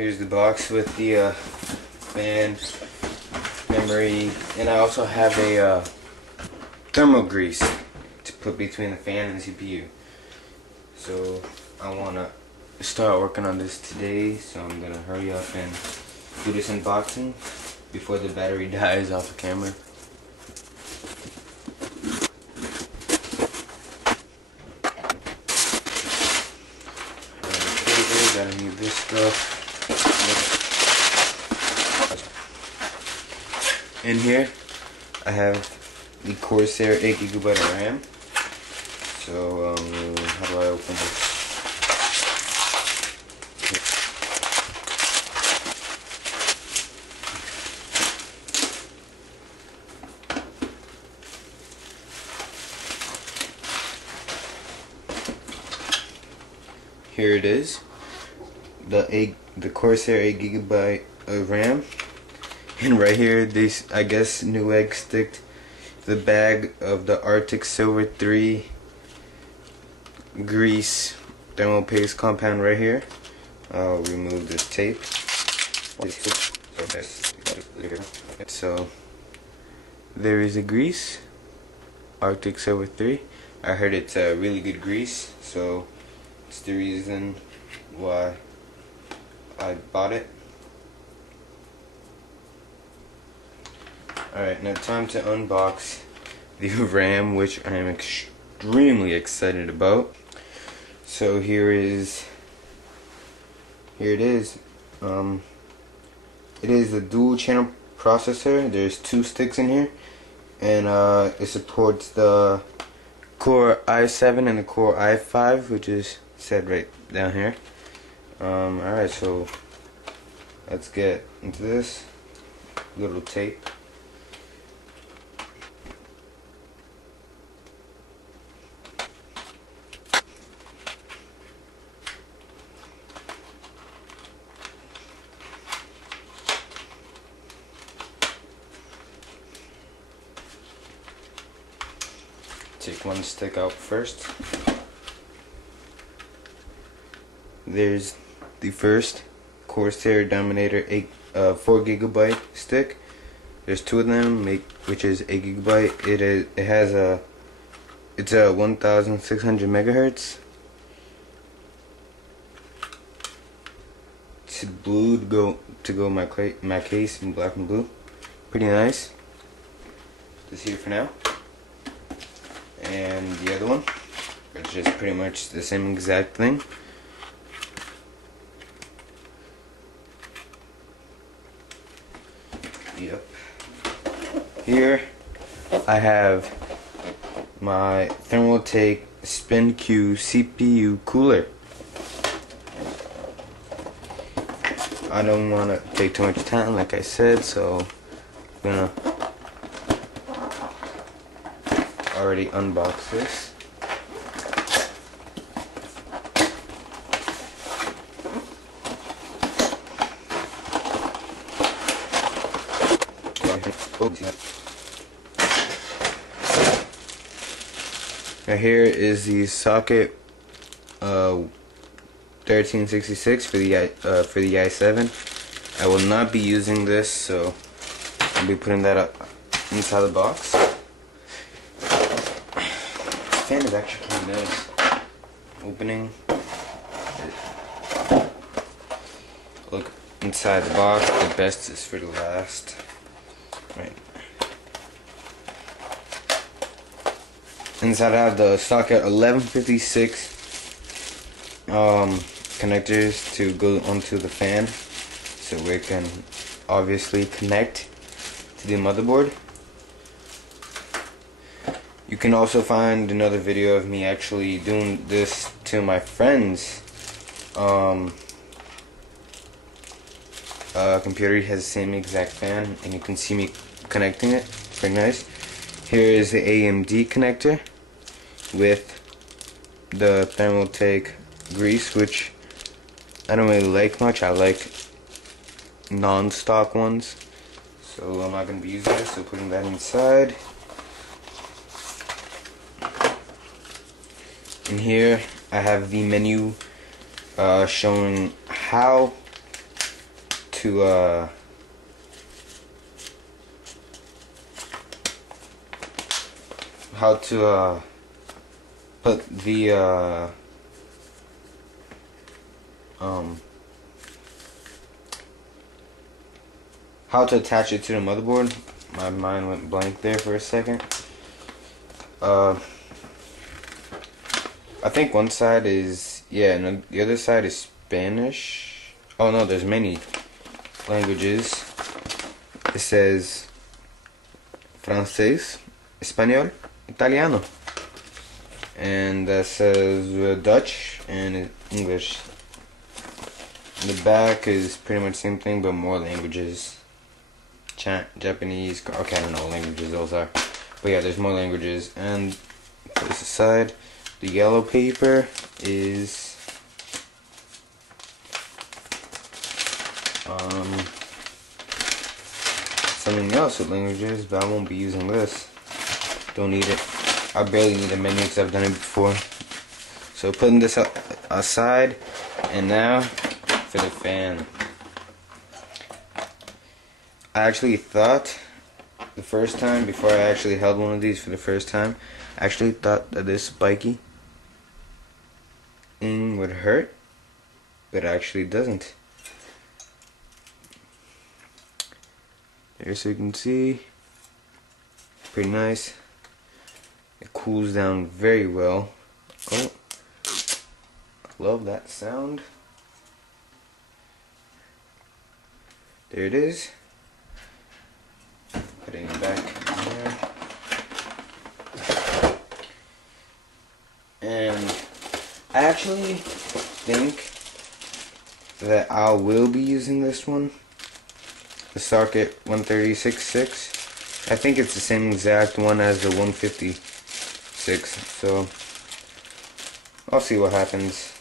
Here's the box with the fan, memory, and I also have a thermal grease to put between the fan and the CPU. So I want to start working on this today, so I'm gonna hurry up and do this unboxing before the battery dies off the camera. Gotta need this stuff. In here, I have the Corsair 8GB of RAM. So, how do I open this? Here it is. The Corsair 8GB of RAM, and right here this, I guess, new egg sticked the bag of the Arctic Silver 3 grease thermal paste compound right here. I'll remove this tape. So there is a grease, Arctic Silver 3. I heard it's a really good grease, so it's the reason why I bought it. Alright, now time to unbox the RAM, which I am extremely excited about. So here it is. It is a dual channel processor. There's 2 sticks in here, and it supports the Core i7 and the Core i5, which is said right down here. Alright, so let's get into this. Little tape. Take one stick out first. There's the first Corsair Dominator 4GB stick. There's 2 of them, which is 8GB. It's a 1600 megahertz. It's blue to go my case in black and blue. Pretty nice. This here for now. And the other one, it's just pretty much the same exact thing. Yep. Here I have my Thermaltake SpinQ CPU cooler. I don't want to take too much time, like I said, so I'm gonna already unbox this. Now here is the socket 1366 for the i7. I will not be using this, so I'll be putting that up inside the box. The fan is actually pretty nice. Opening. Look inside the box. The best is for the last. Right. Inside I have the socket 1156 connectors to go onto the fan, so we can obviously connect to the motherboard. You can also find another video of me actually doing this to my friend's computer. He has the same exact fan, and you can see me connecting it. It's pretty nice. Here is the AMD connector with the Thermaltake grease, which I don't really like much. I like non-stock ones, so I'm not going to be using this, so putting that inside. In here I have the menu showing how to put the how to attach it to the motherboard. My mind went blank there for a second. I think one side is, yeah, and the other side is Spanish. Oh no, there's many languages. It says Francés, Español, Italiano. And that says Dutch and English. And the back is pretty much the same thing, but more languages. Japanese, okay, I don't know what languages those are. But yeah, there's more languages. And put this aside. The yellow paper is something else with languages, but I won't be using this. Don't need it. I barely need a menu because I've done it before. So putting this aside, and now for the fan. I actually thought the first time, before I actually held one of these for the first time, I actually thought that this spiky thing would hurt, but it actually doesn't. There, so you can see, pretty nice. It cools down very well. Oh, love that sound. There it is. Putting it back there. And I actually think that I will be using this one, the socket 136.6. I think it's the same exact one as the 156, so I'll see what happens.